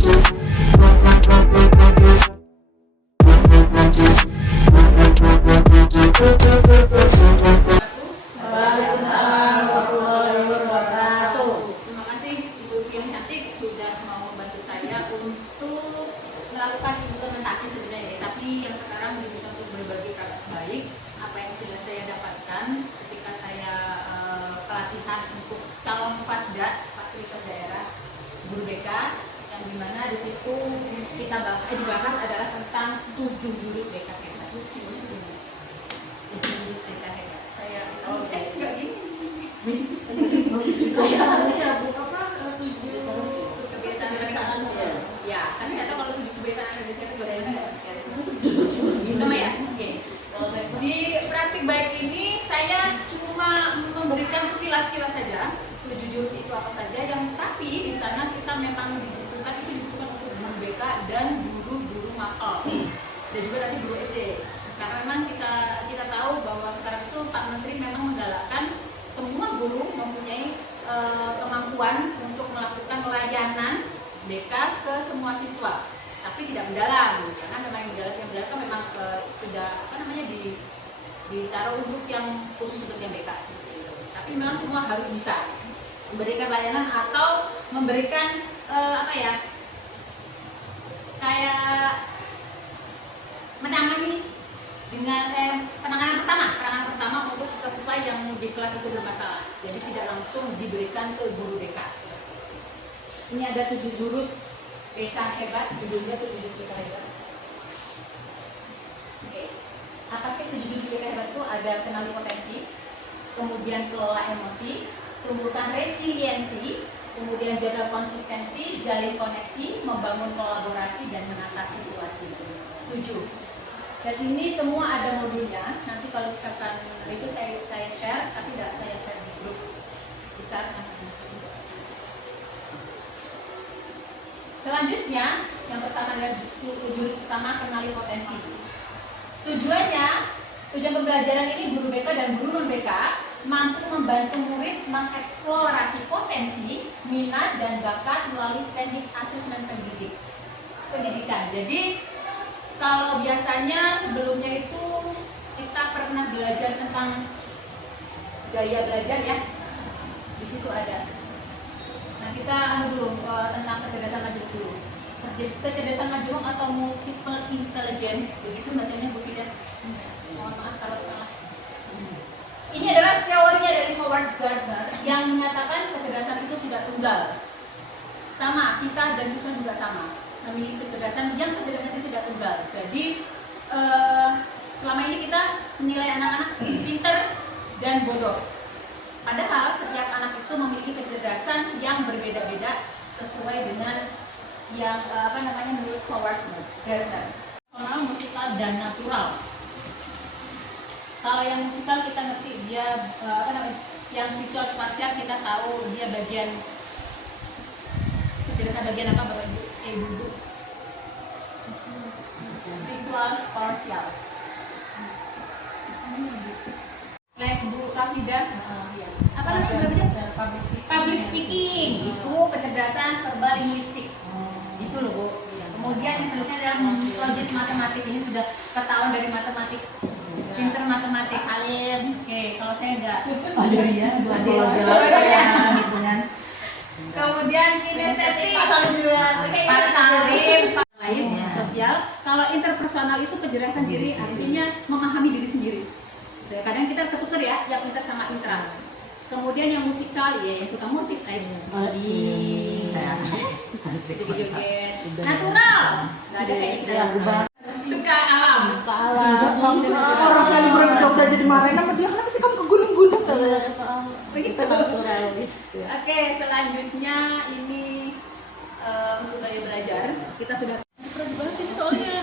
Waalaikumsalam warahmatullahi wabarakatuh. Terima kasih Ibu yang cantik sudah mau membantu saya untuk melakukan implementasi sebenarnya, tapi yang sekarang diminta untuk berbagi praktek baik apa yang sudah saya dapatkan ketika saya pelatihan untuk calon FASDA, fasilitas daerah guru BK, yang dimana di situ kita dibahas adalah tentang 7 jurus BK hebat. Itu simbolnya begini. 7 jurus BK hebat. Saya enggak gini. Kebiasaan kebiasaan. Ya, tapi nggak tahu kalau 7 kebiasaan ada di situ bagaimana nggak? Sama ya? Oke. Di praktik baik ini saya cuma memberikan sekilas-kilas saja 7 jurus itu apa saja, yang tapi di sana kita memang dibutuhkan untuk guru BK dan guru-guru makal dan juga nanti guru SD, karena memang kita tahu bahwa sekarang itu Pak Menteri memang menggalakkan semua guru mempunyai kemampuan untuk melakukan layanan BK ke semua siswa, tapi tidak mendalam, karena memang yang mendalam memang sudah ditaruh untuk yang khusus untuk yang BK seperti itu. Tapi memang semua harus bisa memberikan layanan atau memberikan kayak menangani dengan penanganan pertama untuk siswa-siswa yang di kelas itu bermasalah. Jadi tidak langsung diberikan ke guru BK. Ini ada 7 jurus BK hebat, judulnya 7 jurus BK hebat. Oke. Apa sih 7 jurus BK hebat itu? Ada kenali potensi, kemudian kelola emosi, tumbuhkan resiliensi, kemudian jaga konsistensi, jalin koneksi, membangun kolaborasi, dan menatasi situasi. 7. Dan ini semua ada modulnya. Nanti kalau misalkan itu saya share, tapi tidak saya share di grup besar. Selanjutnya, yang pertama adalah jurus pertama, kenali potensi. Tujuan pembelajaran ini guru BK dan guru non BK mampu membantu murid mengeksplorasi potensi, minat, dan bakat melalui teknik asesmen pendidikan. Jadi kalau biasanya sebelumnya itu kita pernah belajar tentang gaya belajar ya, di situ ada. Nah kita dulu tentang kecerdasan majemuk dulu. Kecerdasan majemuk atau multiple intelligence, begitu bacanya Bu Kida. Mohon maaf kalau salah. Ini adalah teorinya dari Howard Gardner yang menyatakan kecerdasan itu tidak tunggal. Sama, kita dan siswa juga sama. Memiliki kecerdasan itu tidak tunggal. Jadi selama ini kita menilai anak-anak pintar dan bodoh. Padahal setiap anak itu memiliki kecerdasan yang berbeda-beda sesuai dengan yang menurut Howard Gardner. Musikal dan natural. Kalau yang musikal kita ngerti dia yang visual spasial kita tahu dia bagian kecerdasan bagian apa Bapak Ibu? Visual spasial. Like Bu Rafida, apa namanya? Public speaking. Itu kecerdasan verbal linguistik. Itu loh Bu. Kemudian yang selanjutnya adalah logis matematik. Ini sudah ketahuan dari matematik. Pinter matematik Salim. Oke, kalau saya enggak. Ada gitu kan. Kemudian kinestetik Pak Salim, lain sosial. Kalau interpersonal itu kecerdasan diri, artinya memahami diri sendiri. Kadang kita ketukar ya, yang inter sama intra. Kemudian yang musikal ya, yang suka musik joget. Natural, nggak ada kayak kita. Suka alam. Orang saya liburan ke Jogja jadi marahin sama dia, kenapa sih kamu ke gunung-gunung? Begitu. Oke, selanjutnya ini untuk gaya belajar. Kita sudah Pernah dibahas ini soalnya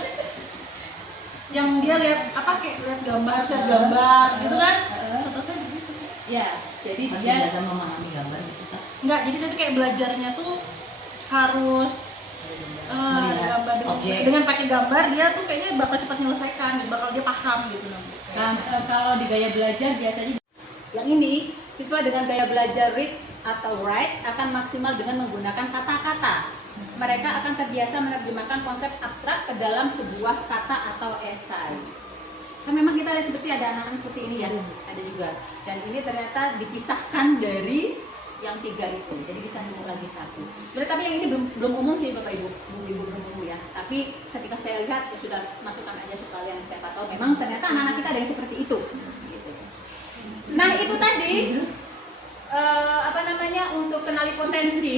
yang dia lihat lihat gambar gitu kan? Setahu saya begitu sih. ya, jadi dia biasa memahami gambar gitu kan? Enggak, jadi nanti kayak belajarnya tuh harus gambar dengan pakai gambar, dia tuh kayaknya bakal cepat menyelesaikan, bakal dia paham gitu nanti. kalau di gaya belajar biasanya yang ini siswa dengan gaya belajar read atau write akan maksimal dengan menggunakan kata-kata. mereka akan terbiasa menerjemahkan konsep abstrak ke dalam sebuah kata atau esai. Kan memang kita lihat seperti ada anak-anak seperti ini ya, ada juga. Dan ini ternyata dipisahkan dari yang 3 itu, jadi bisa nemu lagi 1. Sebenarnya tapi yang ini belum umum sih Bapak Ibu, belum umum ya. Tapi ketika saya lihat ya sudah masukkan aja sekalian, siapa tahu memang ternyata anak-anak kita ada yang seperti itu. Gitu. Nah itu tadi untuk kenali potensi.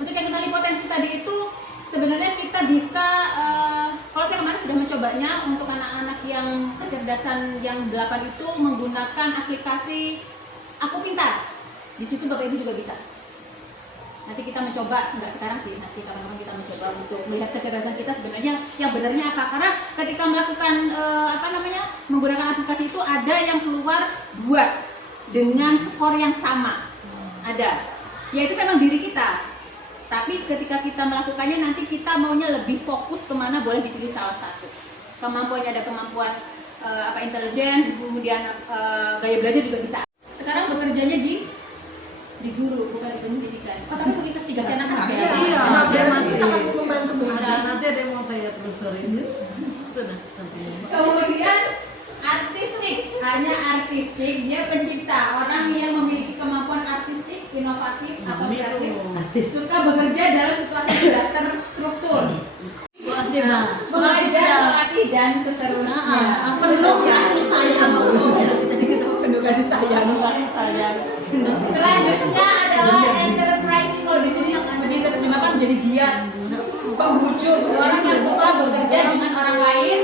Untuk yang kenali potensi tadi itu sebenarnya kita bisa, kalau saya kemarin sudah mencobanya untuk anak-anak yang kecerdasan yang 8 itu menggunakan aplikasi Aku Pintar. Di situ Bapak Ibu juga bisa. Nanti kita mencoba, enggak sekarang sih, nanti kapan-kapan kita mencoba untuk melihat kecerdasan kita sebenarnya yang benarnya apa. Karena ketika melakukan menggunakan aplikasi itu ada yang keluar 2 dengan skor yang sama. Ada. Yaitu memang diri kita. Tapi ketika kita melakukannya nanti kita maunya lebih fokus kemana, boleh dipilih salah satu. Kemampuannya ada kemampuan intelligence, kemudian gaya belajar juga bisa. Sekarang bekerjanya di guru, bukan di pendidikan. Oh tapi begitu sih gasnya anak-anak. Iya, masih membantu mereka. Nanti ada yang mau saya telusurin. Kemudian artistik, hanya artistik, dia pencipta, orang yang memiliki kemampuan artistik, inovatif atau kreatif, suka bekerja dalam situasi tidak terstruktur, mengajar, melatih dan seterusnya. Penuh kasih sayang. Penuh kasih sayang. Selanjutnya adalah enterprising. Kalau di sini yang diterjemahkan menjadi giat, pembujuk, orang yang suka bekerja dengan orang lain,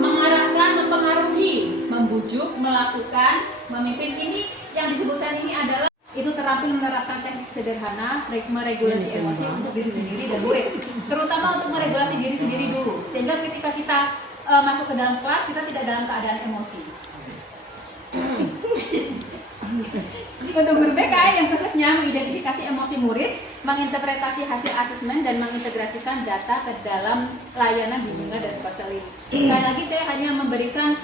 mengarahkan, mempengaruhi, membujuk, melakukan, memimpin. Ini yang disebutkan ini adalah itu terampil menerapkan teknik sederhana meregulasi emosi untuk diri sendiri dan murid, terutama untuk meregulasi diri sendiri dulu, sehingga ketika kita masuk ke dalam kelas kita tidak dalam keadaan emosi. Untuk guru BK yang khususnya mengidentifikasi emosi murid, menginterpretasi hasil asesmen dan mengintegrasikan data ke dalam layanan bimbingan dan konseling. Sekali lagi saya hanya memberikan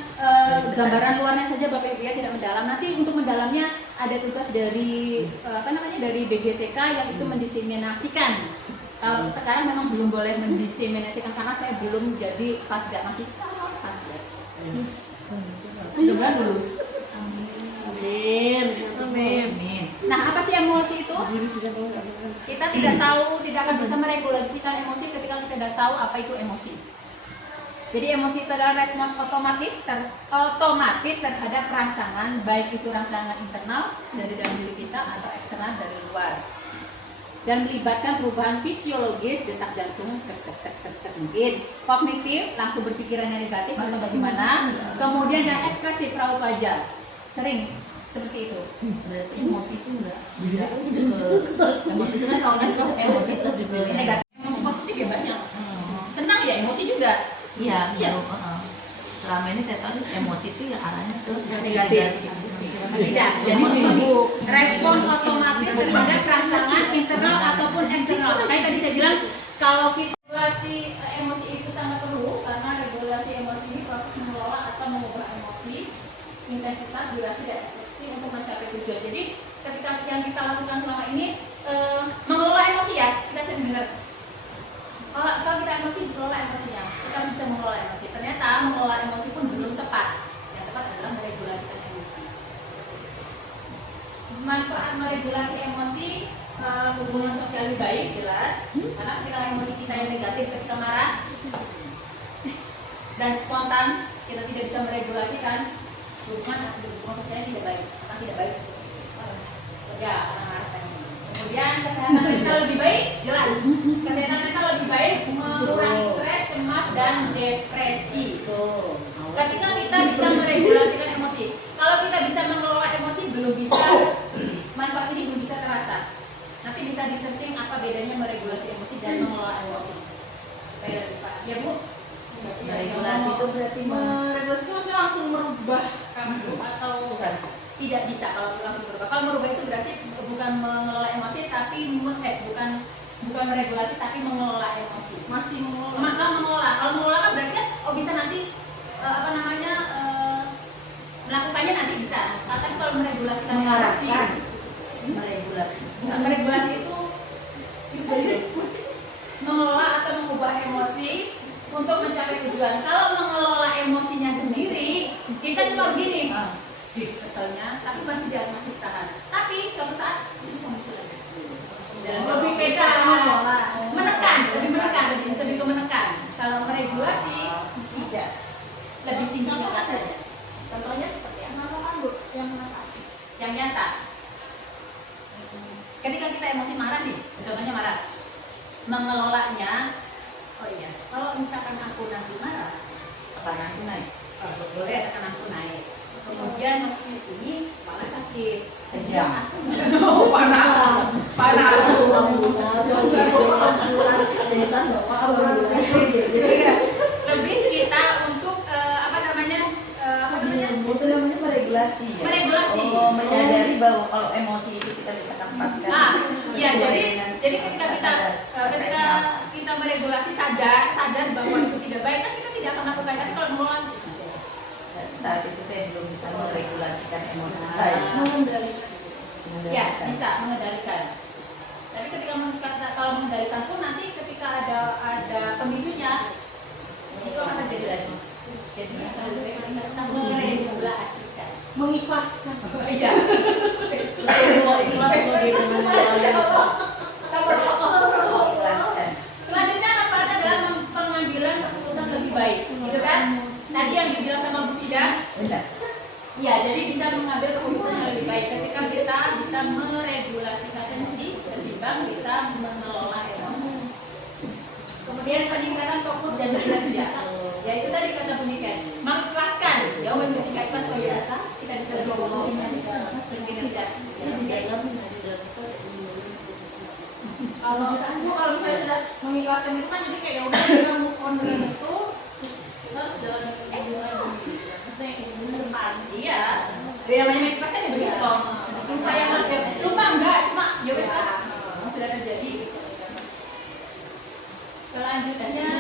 gambaran luarnya saja Bapak Ibu ya, tidak mendalam. Nanti untuk mendalamnya ada tugas dari dari BGTK yang itu mendiseminasikan. Kalau sekarang memang belum boleh mendiseminasikan karena saya belum jadi pasda, masih calon pasda. Mudah-mudahan lulus. Amin. Nah, apa sih emosi itu? Kita tidak tahu, tidak akan bisa meregulasikan emosi ketika kita tidak tahu apa itu emosi. Jadi emosi itu adalah respons otomatis terhadap rangsangan, baik itu rangsangan internal dari dalam diri kita atau eksternal dari luar. Dan melibatkan perubahan fisiologis, detak jantung, mungkin kognitif, langsung berpikirannya negatif atau bagaimana. Kemudian yang ekspresif, raut wajah, sering seperti itu. Berarti emosi itu enggak emosi itu kan kalau itu emosi itu juga negatif. Emosi positif ya banyak. Senang ya emosi juga. Iya. Selama ini saya tahu emosi itu ya arahnya ke negatif. Tidak. Jadi respon otomatis terhadap rangsangan internal ataupun eksternal. Kayak tadi saya bilang kalau kita regulasi emosi itu sangat perlu karena regulasi emosi ini proses mengelola atau mengubah emosi, intensitas, durasi dan ekspresi untuk mencapai tujuan. Jadi ketika yang kita lakukan selama ini mengelola emosi ya, kita sering dengar kalau kita emosi, mengelola emosinya, kita bisa mengelola emosi. Ternyata mengelola emosi pun belum tepat. Yang tepat adalah meregulasikan emosi. Manfaat meregulasi emosi, hubungan sosial lebih baik jelas, karena ketika emosi kita yang negatif, ketika marah dan spontan, kita tidak bisa meregulasikan hubungan sosial tidak baik, akan tidak baik. Ya, kemudian kesehatan kita lebih baik, jelas. Kesehatan kita lebih baik, mengurangi stres, cemas, dan depresi. Ketika kita bisa meregulasikan emosi, kalau kita bisa mengelola emosi belum bisa, manfaat ini belum bisa terasa. Nanti bisa di searching apa bedanya meregulasi emosi dan mengelola emosi. Ya Bu? regulasi itu berarti Meregulasi itu maksudnya langsung merubah kamu atau bukan? Tidak bisa kalau langsung berubah. Kalau merubah itu berarti bukan mengelola emosi tapi bukan meregulasi tapi mengelola emosi. Masih mengelola. Maka mengelola. Kalau mengelola kan berarti kan bisa nanti melakukannya nanti bisa. Tapi kalau meregulasi kan emosi. meregulasi. Meregulasi itu Mengelola atau mengubah emosi untuk mencapai tujuan. Kalau mengelola emosinya sendiri, kita cuma begini, keselnya, tapi masih tahan. Tapi suatu saat itu bisa muncul lagi. Dan lebih beda, menekan, lebih ke menekan. Kalau meregulasi, tidak, lebih tinggi ketekanannya. Contohnya seperti apa? Yang nyata. Ketika kita emosi marah nih, contohnya marah, mengelolanya, oh iya, kalau misalkan aku nanti marah, Tekanan aku naik. boleh tekan aku naik. Kemudian ini malah sakit. Kejam. Oh, parah. Iya. Lebih kita untuk Itu namanya meregulasi ya? Meregulasi. Oh, menyadari bahwa kalau emosi itu kita bisa tempatkan. Iya, jadi ketika kita meregulasi sadar bahwa itu tidak baik, kan kita tidak akan lakukan. Tapi kalau mengelola Saat itu saya belum bisa meregulasikan emosi saya. ya bisa mengendalikan. Tapi kalau mengendalikan pun nanti ketika ada pemicunya itu akan terjadi lagi. Jadi kita meregulasikan, mengikhlaskan. Iya. Selanjutnya nafas adalah pengambilan keputusan lebih baik, gitu kan? Tadi yang dibilang sama Bu Fida, ya jadi bisa mengambil keputusan yang lebih baik ketika kita bisa meregulasikan emosi ketimbang kita mengelola emosi. Kemudian peningkatan fokus dan kinerja, yaitu tadi kata Bu Niken, mengikhlaskan. Ya wes ketika ikhlas kok biasa kita bisa berfokus dan kinerja. Kalau misalnya sudah mengikhlaskan itu kan jadi kayak ya udah kita move on dengan itu, kita harus jalan maksudnya ini depan. Iya, yang namanya mengikhlaskan ya begitu loh. Lupa enggak, cuma ya wes lah, sudah terjadi. Selanjutnya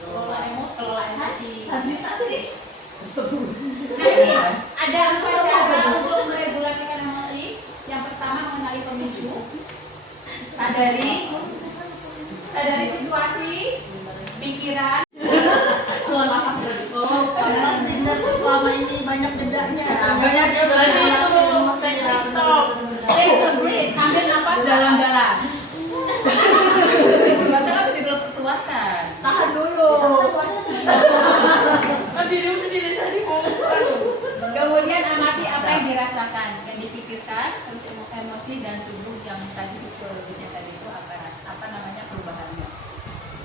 kelola emosi. Nah ini ada 4 cara untuk meregulasikan emosi. Yang pertama mengenali pemicu, sadari situasi, pikiran. Selama ini banyak jedanya. Take a breath, ambil nafas dalam-dalam. Nggak usah langsung dikeluarkan. Tahan dulu. Kemudian amati apa yang dirasakan, yang dipikirkan, terus emosi dan tubuh yang tadi fisiologisnya tadi itu apa namanya perubahannya.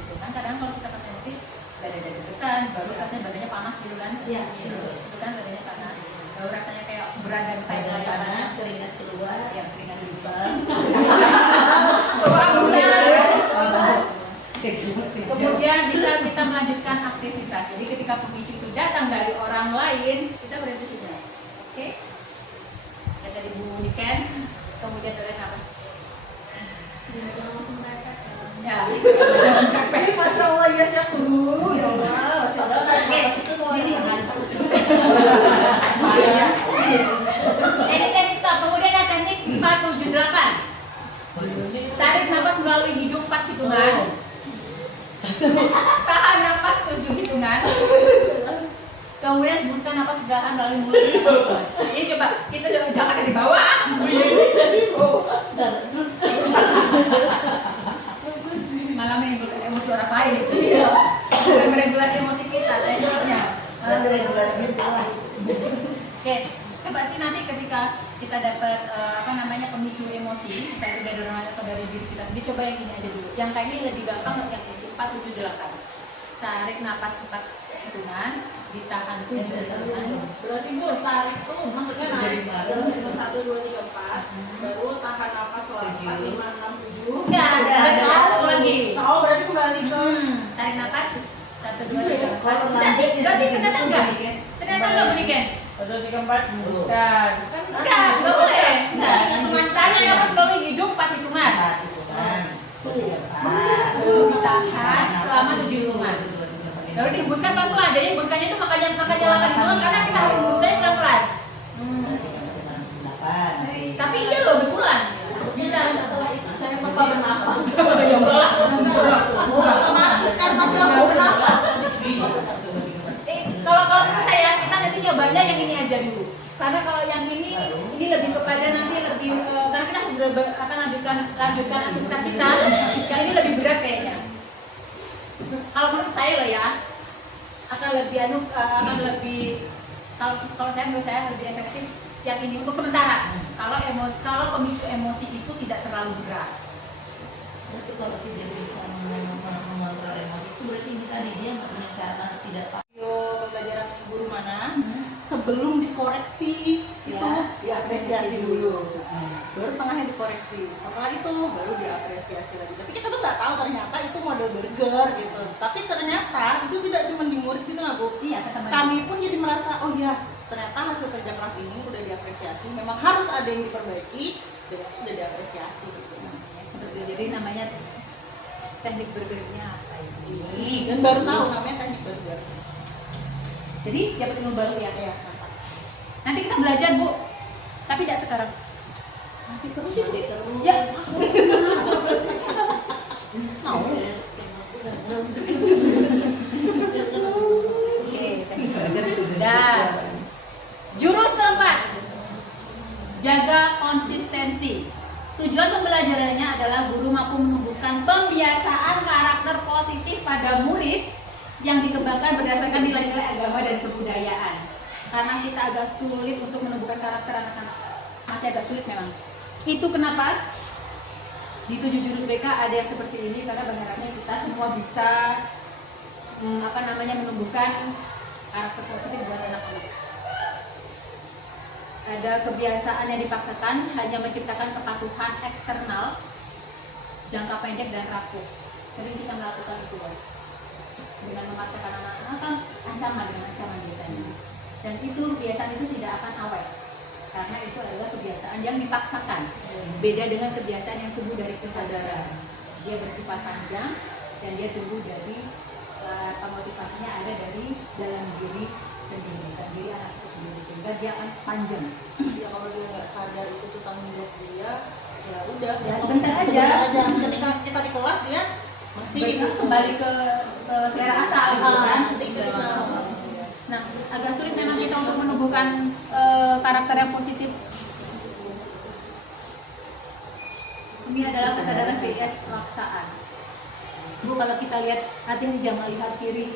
Gitu kan kadang kalau kita pas emosi badan deg-degan, baru rasanya badannya panas gitu kan? Iya. Itu kan badannya panas. Baru rasanya kayak berada di Badan panas, keringat keluar, yang keringat di Kemudian bisa kita melanjutkan aktivitas. Jadi ketika pemicu itu datang dari orang lain, kita berhenti sudah. Oke? Kayak tadi Bu Niken, kemudian tarik nafas. Ya. Masya Allah ya siap dulu ya Allah. Masya Allah. Oke. Ini teknik stop. Kemudian ada teknik 478. Tarik nafas melalui hidung 4 hitungan. Tahan nafas 7 hitungan. Kemudian hembuskan nafas perlahan melalui mulut 4 hitungan. Ini coba kita jangan dari bawah. Malah menimbulkan emosi orang lain. Bukan meregulasi emosi kita tekniknya. Berarti regulasinya salah. Oke, coba sih nanti ketika kita dapat pemicu emosi, entah itu dari orang lain atau dari diri kita sendiri, coba yang ini aja dulu. Yang kayak ini lebih gampang, yang isi 4, 7, 8. Tarik napas 4 hitungan, ditahan 7 hitungan. Berarti Bu, tarik tuh maksudnya narik dalam hitungan 1, 2, 3, 4. Baru tahan nafas selama 4, 5, 6, 7. Enggak, ada satu lagi. Oh, berarti kembali ke Tarik napas 1, 2, 3, 4. Kalau Enggak sih, ternyata enggak. Ternyata enggak berikan. 1, 2, 3, 4 hembuskan. Enggak boleh. Enggak, hitungan tarik napas melalui hidung 4 hitungan. Lalu ditahan selama 7 hitungan. Lalu dihembuskan pelan-pelan. Jadi hembuskannya itu makanya 8 hitungan karena kita harus hembuskannya pelan-pelan. Tapi iya loh betulan. Bisa setelah itu bernapas. Ya enggak lah. Otomatis kan masih langsung bernapas. Kalau menurut saya kita nanti nyobanya yang ini aja dulu. Karena kalau yang ini lebih kepada nanti lebih karena kita akan lanjutkan aktivitas kita. Yang ini lebih berat kayaknya. Kalau menurut saya loh ya, akan lebih kalau menurut saya lebih efektif yang ini untuk sementara. Kalau pemicu emosi itu tidak terlalu berat. Tapi kalau tidak bisa mengontrol emosi itu berarti ini tadi dia nggak punya cara tidak Video pembelajaran guru mana sebelum dikoreksi itu diapresiasi dulu, baru tengahnya dikoreksi, setelah itu baru diapresiasi lagi. Tapi kita tuh nggak tahu ternyata itu model burger gitu. Tapi ternyata itu tidak cuma di murid gitu nggak Bu? Iya, Kami pun jadi merasa oh ya ternyata hasil kerja keras ini udah diapresiasi. Memang harus ada yang diperbaiki dan sudah diapresiasi gitu. Seperti itu. Jadi namanya teknik burgernya apa ini? Dan baru tahu namanya teknik burger. Jadi dapat ilmu baru ya. Ya, mantap. Nanti kita belajar Bu, tapi tidak sekarang. Nanti terus nanti terus. Ya. Mau. Oke, teknik burger sudah. Jurus keempat, jaga konsistensi. Tujuan pembelajarannya adalah guru mampu menumbuhkan pembiasaan karakter positif pada murid yang dikembangkan berdasarkan nilai-nilai agama dan kebudayaan. Karena kita agak sulit untuk menumbuhkan karakter anak-anak, masih agak sulit memang. Itu kenapa di 7 jurus BK ada yang seperti ini, karena berharapnya kita semua bisa menumbuhkan karakter positif buat anak-anak. Ada kebiasaan yang dipaksakan hanya menciptakan kepatuhan eksternal jangka pendek dan rapuh. Sering kita melakukan itu dengan memaksakan anak-anak kan ancaman dengan ancaman biasanya. Dan itu kebiasaan itu tidak akan awet karena itu adalah kebiasaan yang dipaksakan. Beda dengan kebiasaan yang tumbuh dari kesadaran. Dia bersifat panjang dan dia tumbuh dari motivasinya ada dari dalam diri sendiri, dan diri anak itu sendiri, sehingga dia akan panjang. Ya kalau dia nggak sadar itu tuh tanggung jawab dia, ya udah. Ya, sebentar aja. Ketika kita di kelas dia masih kembali ke selera asal gitu kan. Nanti kita Nah, agak sulit memang kita untuk menumbuhkan karakter yang positif. Ini adalah kesadaran vs paksaan. Bu, kalau kita lihat hati-hati jangan lihat kiri,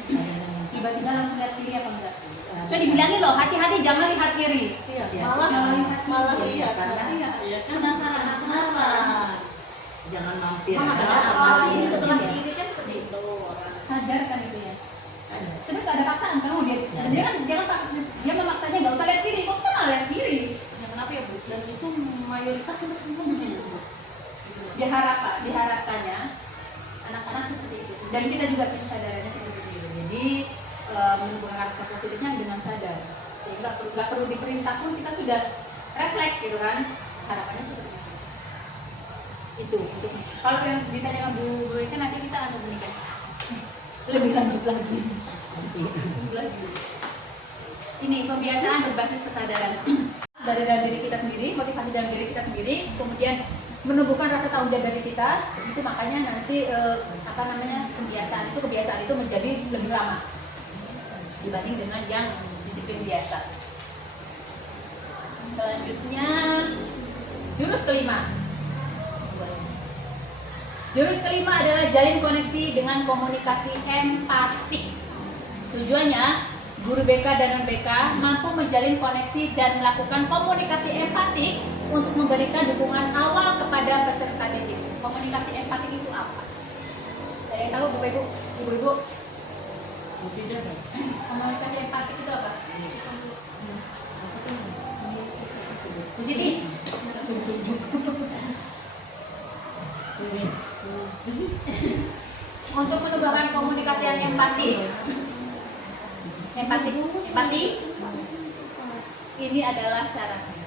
tiba-tiba langsung lihat kiri apa enggak? So dibilangin loh, hati-hati jangan lihat kiri. iya, Ya, malah iya, lihat karena Iya, penasaran. jangan mampir. Ini sebelah kiri kan seperti itu. Sadar kan itu ya. Terus ada paksaan kamu dia kan dia memaksanya nggak usah lihat kiri, kok kita nggak lihat kiri? Ya kenapa ya Bu? Dan itu mayoritas kita semua begitu Bu. Diharapkannya anak-anak seperti itu. Dan kita juga sih kesadarannya seperti itu. Jadi menumbuhkan karakter positifnya dengan sadar, sehingga nggak perlu diperintah pun kita sudah refleks gitu kan. Harapannya seperti itu. Untuk kalau yang ditanyakan Bu Rika nanti kita akan komunikasi lebih lanjut lagi. Ini pembiasaan berbasis kesadaran dari dalam diri kita sendiri, motivasi dalam diri kita sendiri, kemudian menumbuhkan rasa tanggung jawab dari kita. Itu makanya nanti kebiasaan itu menjadi lebih lama dibanding dengan yang disiplin biasa. Selanjutnya jurus kelima. Jurus kelima adalah jalin koneksi dengan komunikasi empatik. Tujuannya, guru BK dan MBK mampu menjalin koneksi dan melakukan komunikasi empatik untuk memberikan dukungan awal kepada peserta didik. Komunikasi empatik itu apa? Ada yang tahu Bapak Ibu? Ibu-ibu? Tidak. Komunikasi empatik itu apa? Bu Siti? Untuk menumbuhkan komunikasi yang empati, ini adalah caranya.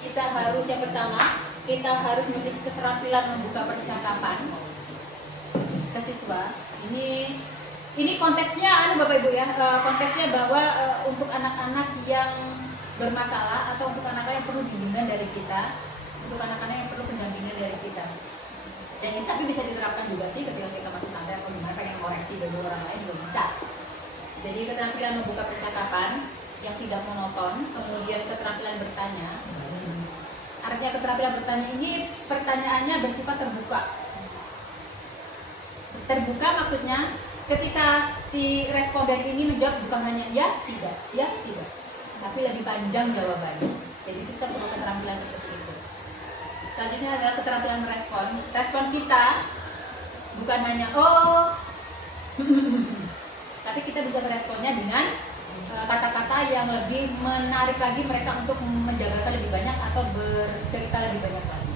Kita harus yang pertama, kita harus memiliki keterampilan membuka percakapan ke siswa. Ini konteksnya, Bapak Ibu ya, konteksnya bahwa untuk anak-anak yang bermasalah atau untuk anak-anak yang perlu bimbingan dari kita, untuk anak-anak yang perlu pendampingan dari kita. Dan ini tapi bisa diterapkan juga sih ketika kita masih santai atau gimana pengen koreksi dari orang lain juga bisa. Jadi keterampilan membuka percakapan yang tidak monoton, kemudian keterampilan bertanya. Artinya keterampilan bertanya ini pertanyaannya bersifat terbuka. Terbuka maksudnya ketika si responden ini menjawab bukan hanya ya tidak, tapi lebih panjang jawabannya. Jadi kita perlu keterampilan seperti itu. Selanjutnya adalah keterampilan merespon. Respon kita bukan hanya oh, tapi kita bisa meresponnya dengan kata-kata yang lebih menarik lagi mereka untuk menjabarkan lebih banyak atau bercerita lebih banyak lagi.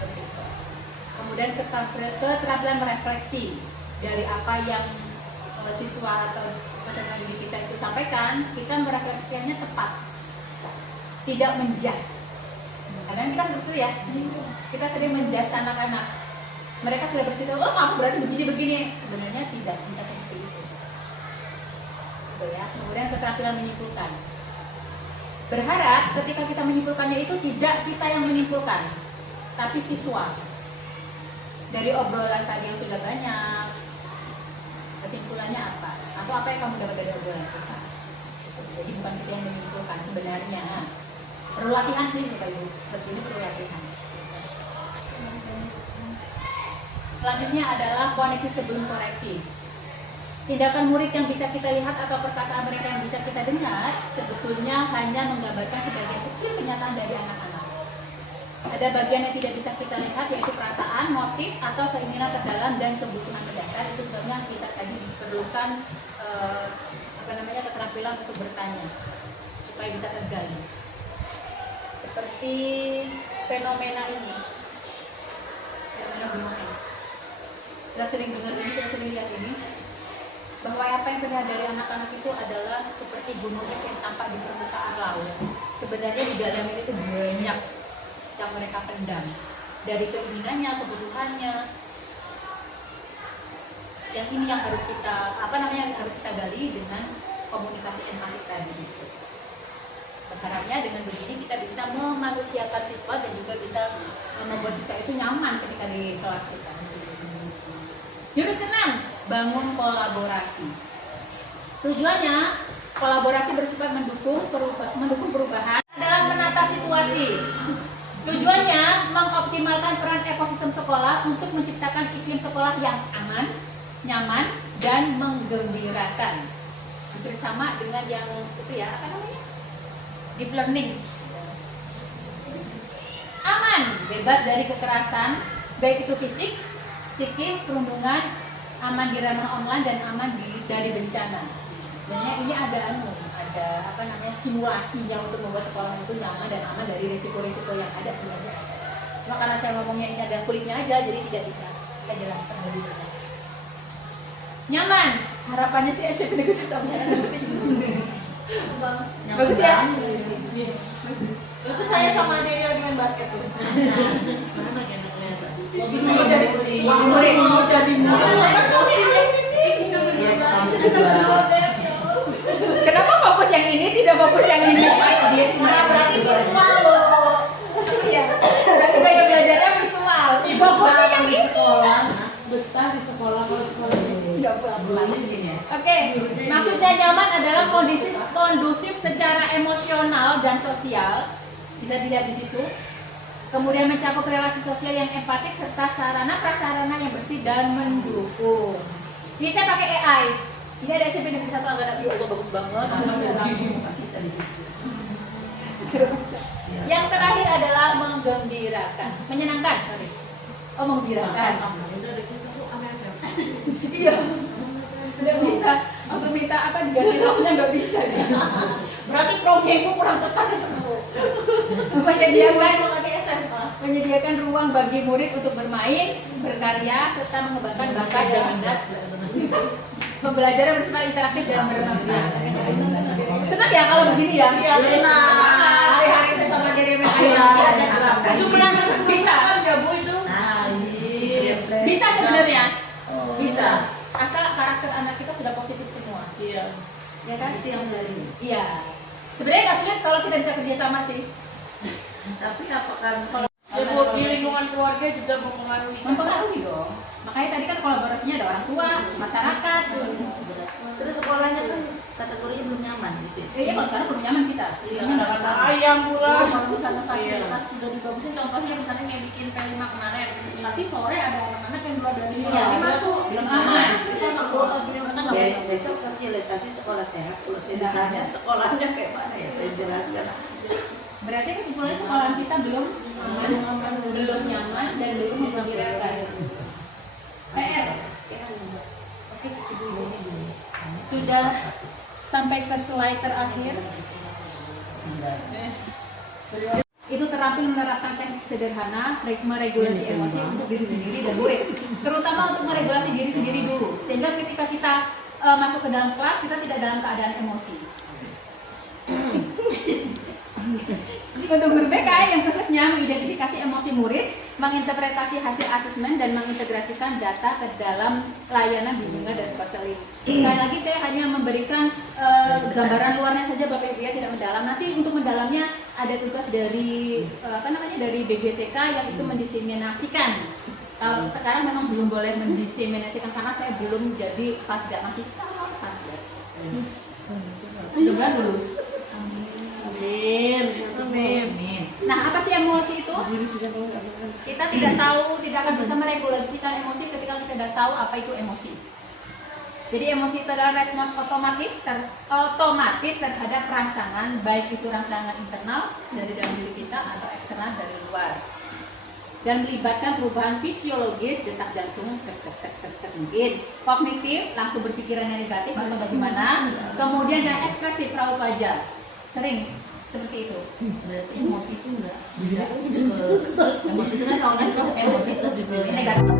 Seperti itu. Kemudian keterampilan merefleksi dari apa yang siswa atau peserta didik kita itu sampaikan, kita merefleksikannya tepat, tidak menjas. Kadang kita seperti itu ya, kita sering menjas anak-anak. Mereka sudah bercerita, oh aku berarti begini-begini. Sebenarnya tidak bisa seperti itu. Gitu ya. Kemudian keterampilan menyimpulkan. Berharap ketika kita menyimpulkannya itu tidak kita yang menyimpulkan, tapi siswa. Dari obrolan tadi yang sudah banyak, kesimpulannya apa? Atau apa yang kamu dapat dari obrolan kita? Jadi bukan kita yang menyimpulkan sebenarnya. Perlu latihan sih Bapak Ibu. Seperti ini perlu latihan. Selanjutnya adalah koneksi sebelum koreksi. Tindakan murid yang bisa kita lihat atau perkataan mereka yang bisa kita dengar sebetulnya hanya menggambarkan sebagian kecil kenyataan dari anak-anak. Ada bagian yang tidak bisa kita lihat yaitu perasaan, motif, atau keinginan terdalam dan kebutuhan mendasar. Itu sebabnya kita tadi diperlukan keterampilan untuk bertanya supaya bisa tergali. Seperti fenomena ini, fenomena gunung es. Kita sering dengar ini, kita sering lihat ini, bahwa apa yang terlihat dari anak-anak itu adalah seperti gunung es yang tampak di permukaan laut. Sebenarnya di dalamnya itu banyak yang mereka pendam, dari keinginannya, kebutuhannya. Yang ini yang harus kita harus kita gali dengan komunikasi empatik tadi. Berharapnya dengan begini kita bisa memanusiakan siswa dan juga bisa membuat siswa itu nyaman ketika di kelas kita. Jurus ke-6, bangun kolaborasi. Tujuannya kolaborasi bersifat mendukung perubahan dalam menata situasi. Tujuannya mengoptimalkan peran ekosistem sekolah untuk menciptakan iklim sekolah yang aman, nyaman, dan menggembirakan. Hampir sama dengan yang itu ya, apa namanya? Deep learning. Aman, bebas dari kekerasan, baik itu fisik, psikis, perundungan, aman di ranah online dan aman dari bencana. Sebenarnya ini ada simulasinya untuk membuat sekolah itu nyaman dan aman dari risiko-risiko yang ada sebenarnya. Cuma karena saya ngomongnya ini ada kulitnya aja, jadi tidak bisa saya jelaskan lebih banyak. Nyaman, harapannya sih SMP Negeri Sutomo seperti itu. Bagus ya? Itu saya sama Deri lagi main basket tuh. Mau jadi murid. Kenapa fokus yang ini, tidak fokus yang ini? Dia berarti visual loh. Iya, berarti kayak belajarnya visual. Fokusnya yang ini. Sekolah, betah di sekolah kalau sekolah ini. Bulannya gini ya. Oke, maksudnya nyaman adalah kondisi kondusif secara emosional dan sosial. Bisa dilihat di situ. Kemudian mencakup relasi sosial yang empatik serta sarana prasarana yang bersih dan mendukung. Ini saya pakai AI. Ini ada SMP Negeri 1 Agak ya Allah bagus banget. Yang terakhir adalah menggembirakan, menyenangkan. Sorry. Oh menggembirakan. Iya. Nggak bisa. Aku minta apa diganti roknya nggak bisa. Berarti programmu kurang tepat itu. Menyediakan ruang bagi murid untuk bermain, berkarya, serta mengembangkan bakat dan minat. Pembelajaran bersifat interaktif dan bermanfaat. Senang ya kalau begini ya? Iya benar. Hari-hari saya sama Deri main Itu benar bisa. Bisa sebenarnya. Bisa. Asal karakter anak kita sudah positif semua. Iya. Ya kan? Itu yang dari. Iya. Sebenarnya nggak sulit kalau kita bisa kerjasama sih. Tapi apakah keluarga juga mempengaruhi. Mempengaruhi dong. Makanya tadi kan kolaborasinya ada orang tua, masyarakat. Terus sekolahnya kan kategorinya belum nyaman gitu ya. Iya, kalau sekarang belum nyaman kita. Iya, ada rasa ayam pula. Kalau misalnya Iya. fasilitas sudah dibagusin, contohnya misalnya kayak bikin P5 kemarin, tapi sore ada anak-anak yang keluar dari Iya, sekolah masuk. belum aman. Kita nggak boleh besok sosialisasi sekolah sehat. Kalau saya ditanya sekolahnya kayak mana ya, saya jelaskan. Berarti kesimpulannya sekolah kita belum aman, belum nyaman, dan belum menggembirakan. PR. Oke, Ibu. Sudah sampai ke slide terakhir. Itu terampil menerapkan teknik sederhana meregulasi emosi untuk diri sendiri dan murid, terutama untuk meregulasi diri sendiri dulu, sehingga ketika kita masuk ke dalam kelas kita tidak dalam keadaan emosi. Untuk guru BK yang khususnya mengidentifikasi emosi murid, menginterpretasi hasil asesmen dan mengintegrasikan data ke dalam layanan bimbingan dan konseling. Sekali lagi saya hanya memberikan gambaran luarnya saja Bapak Ibu ya, tidak mendalam. Nanti untuk mendalamnya ada tugas dari dari BGTK yang itu mendiseminasikan. Kalau sekarang memang belum boleh mendiseminasikan karena saya belum jadi fasda, masih calon fasda. Mudah-mudahan lulus. Amin. Nah, apa sih emosi itu? Kita tidak tahu, tidak akan bisa meregulasikan emosi ketika kita tidak tahu apa itu emosi. Jadi emosi itu adalah respons otomatis terhadap rangsangan, baik itu rangsangan internal dari dalam diri kita atau eksternal dari luar. Dan melibatkan perubahan fisiologis, detak jantung, mungkin kognitif, langsung berpikirannya negatif atau bagaimana. Kemudian yang ekspresif, raut wajah, sering seperti itu. Berarti emosi itu enggak emosi itu kan kalau emosi itu juga Negatif.